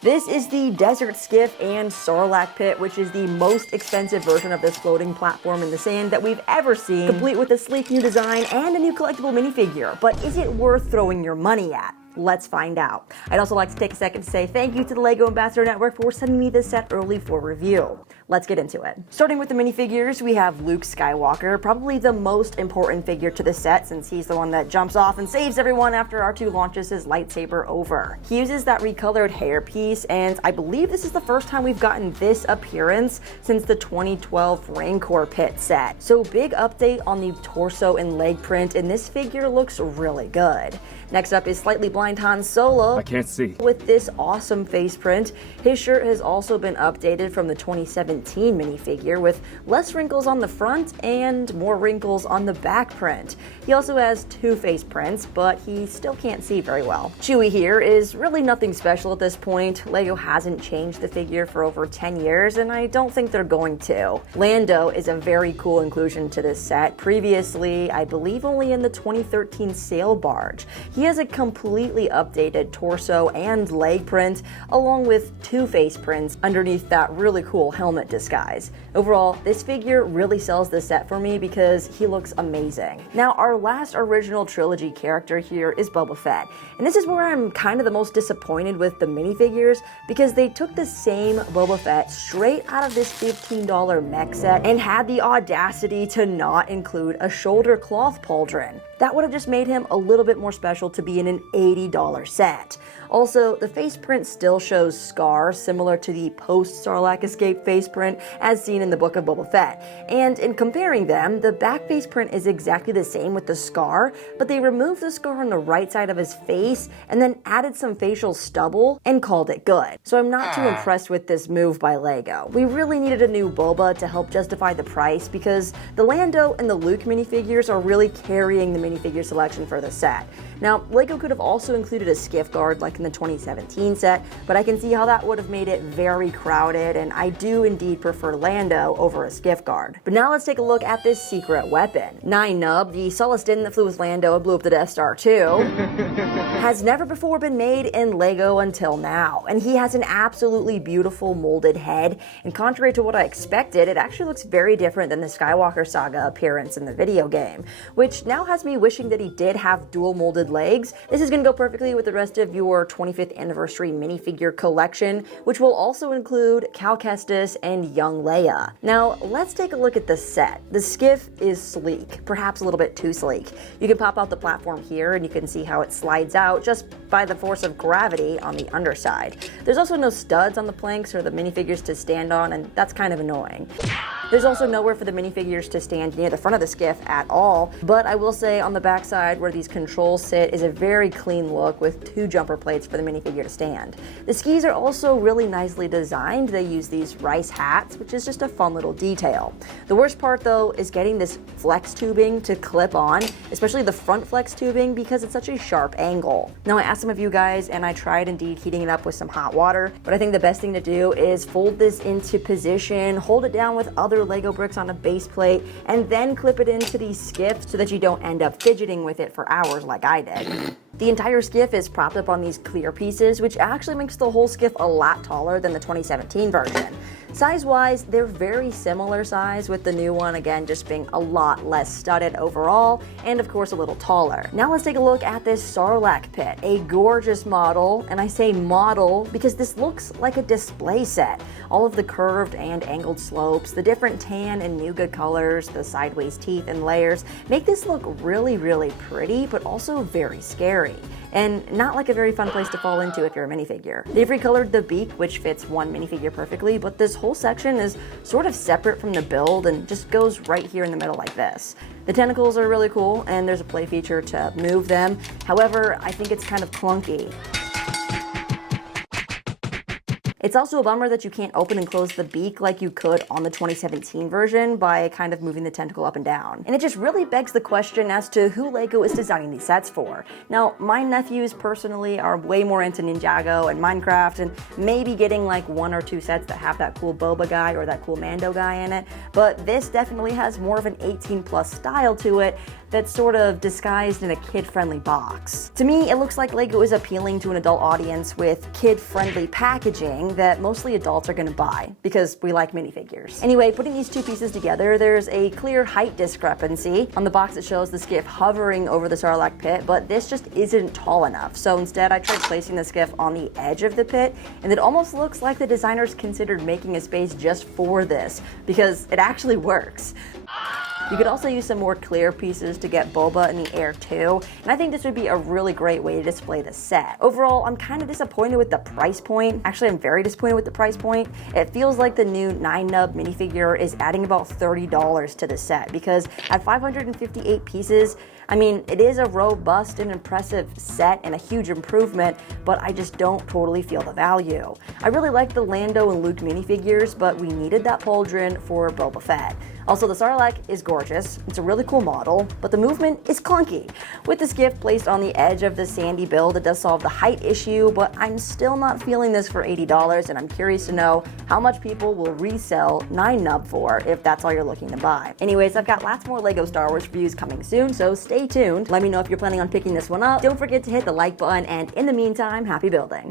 This is the Desert Skiff and Sarlacc pit, which is the most expensive version of this floating platform in the sand that we've ever seen, complete with a sleek new design and a new collectible minifigure. But is it worth throwing your money at? Let's find out. I'd also like to take a second to say thank you to the LEGO Ambassador Network for sending me this set early for review. Let's get into it. Starting with the minifigures, we have Luke Skywalker, probably the most important figure to the set since he's the one that jumps off and saves everyone after R2 launches his lightsaber over. He uses that recolored hairpiece, and I believe this is the first time we've gotten this appearance since the 2012 Rancor pit set. So big update on the torso and leg print, and this figure looks really good. Next up is slightly blind Han Solo. I can't see. With this awesome face print. His shirt has also been updated from the 2017 minifigure with less wrinkles on the front and more wrinkles on the back print. He also has two face prints, but he still can't see very well. Chewie here is really nothing special at this point. LEGO hasn't changed the figure for over 10 years, and I don't think they're going to. Lando is a very cool inclusion to this set. Previously, I believe only in the 2013 sail barge. He has a completely updated torso and leg print, along with two face prints underneath that really cool helmet disguise. Overall, this figure really sells this set for me because he looks amazing. Now, our last original trilogy character here is Boba Fett, and this is where I'm kind of the most disappointed with the minifigures because they took the same Boba Fett straight out of this $15 mech set and had the audacity to not include a shoulder cloth pauldron. That would have just made him a little bit more special to be in an $80 set. Also, the face print still shows scars similar to the post-Sarlacc escape face print as seen in the Book of Boba Fett. And in comparing them, the back face print is exactly the same with the scar, but they removed the scar on the right side of his face and then added some facial stubble and called it good. So I'm not too impressed with this move by LEGO. We really needed a new Boba to help justify the price because the Lando and the Luke minifigures are really carrying the minifigure selection for the set. Now, LEGO could have also included a Skiff guard like in the 2017 set, but I can see how that would have made it very crowded, and I do indeed prefer Lando over a Skiff guard. But now let's take a look at this secret weapon. 9-Nub, the Celestine that flew with Lando and blew up the Death Star too, has never before been made in LEGO until now, and he has an absolutely beautiful molded head, and contrary to what I expected, it actually looks very different than the Skywalker Saga appearance in the video game, which now has me wishing that he did have dual molded legs. This is going to go perfectly with the rest of your 25th anniversary minifigure collection, which will also include Cal Kestis and young Leia. Now, let's take a look at the set. The Skiff is sleek, perhaps a little bit too sleek. You can pop out the platform here and you can see how it slides out just by the force of gravity on the underside. There's also no studs on the planks or the minifigures to stand on, and that's kind of annoying. There's also nowhere for the minifigures to stand near the front of the Skiff at all, but I will say on the backside where these controls sit is a very clean look with two jumper plates for the minifigure to stand. The skis are also really nicely designed. They use these rice hats, which is just a fun little detail. The worst part though is getting this flex tubing to clip on, especially the front flex tubing because it's such a sharp angle. Now I asked some of you guys and I tried indeed heating it up with some hot water, but I think the best thing to do is fold this into position, hold it down with other LEGO bricks on a base plate, and then clip it into these skiffs so that you don't end up fidgeting with it for hours like I did. The entire Skiff is propped up on these clear pieces, which actually makes the whole Skiff a lot taller than the 2017 version. Size-wise, they're very similar size, with the new one again just being a lot less studded overall, and of course a little taller. Now let's take a look at this Sarlacc pit, a gorgeous model, and I say model because this looks like a display set. All of the curved and angled slopes, the different tan and nougat colors, the sideways teeth and layers make this look really, really pretty, but also very scary. And not like a very fun place to fall into if you're a minifigure. They've recolored the beak, which fits one minifigure perfectly, but this whole section is sort of separate from the build and just goes right here in the middle like this. The tentacles are really cool, and there's a play feature to move them. However, I think it's kind of clunky. It's also a bummer that you can't open and close the beak like you could on the 2017 version by kind of moving the tentacle up and down. And it just really begs the question as to who LEGO is designing these sets for. Now, my nephews personally are way more into Ninjago and Minecraft and maybe getting like one or two sets that have that cool Boba guy or that cool Mando guy in it, but this definitely has more of an 18+ style to it that's sort of disguised in a kid-friendly box. To me, it looks like LEGO is appealing to an adult audience with kid-friendly packaging that mostly adults are gonna buy, because we like minifigures. Anyway, putting these two pieces together, there's a clear height discrepancy. On the box it shows the Skiff hovering over the Sarlacc pit, but this just isn't tall enough. So instead I tried placing the Skiff on the edge of the pit, and it almost looks like the designers considered making a space just for this, because it actually works. You could also use some more clear pieces to get Boba in the air too, and I think this would be a really great way to display the set. Overall, I'm kind of disappointed with the price point. Actually, I'm very disappointed with the price point. It feels like the new 9-nub minifigure is adding about $30 to the set, because at 558 pieces, I mean, it is a robust and impressive set and a huge improvement, but I just don't totally feel the value. I really like the Lando and Luke minifigures, but we needed that pauldron for Boba Fett. Also, the Sarlacc is gorgeous. It's a really cool model, but the movement is clunky. With the Skiff placed on the edge of the sandy build, it does solve the height issue, but I'm still not feeling this for $80, and I'm curious to know how much people will resell 9-nub for if that's all you're looking to buy. Anyways, I've got lots more LEGO Star Wars reviews coming soon, so stay tuned. Let me know if you're planning on picking this one up. Don't forget to hit the like button, and in the meantime, happy building.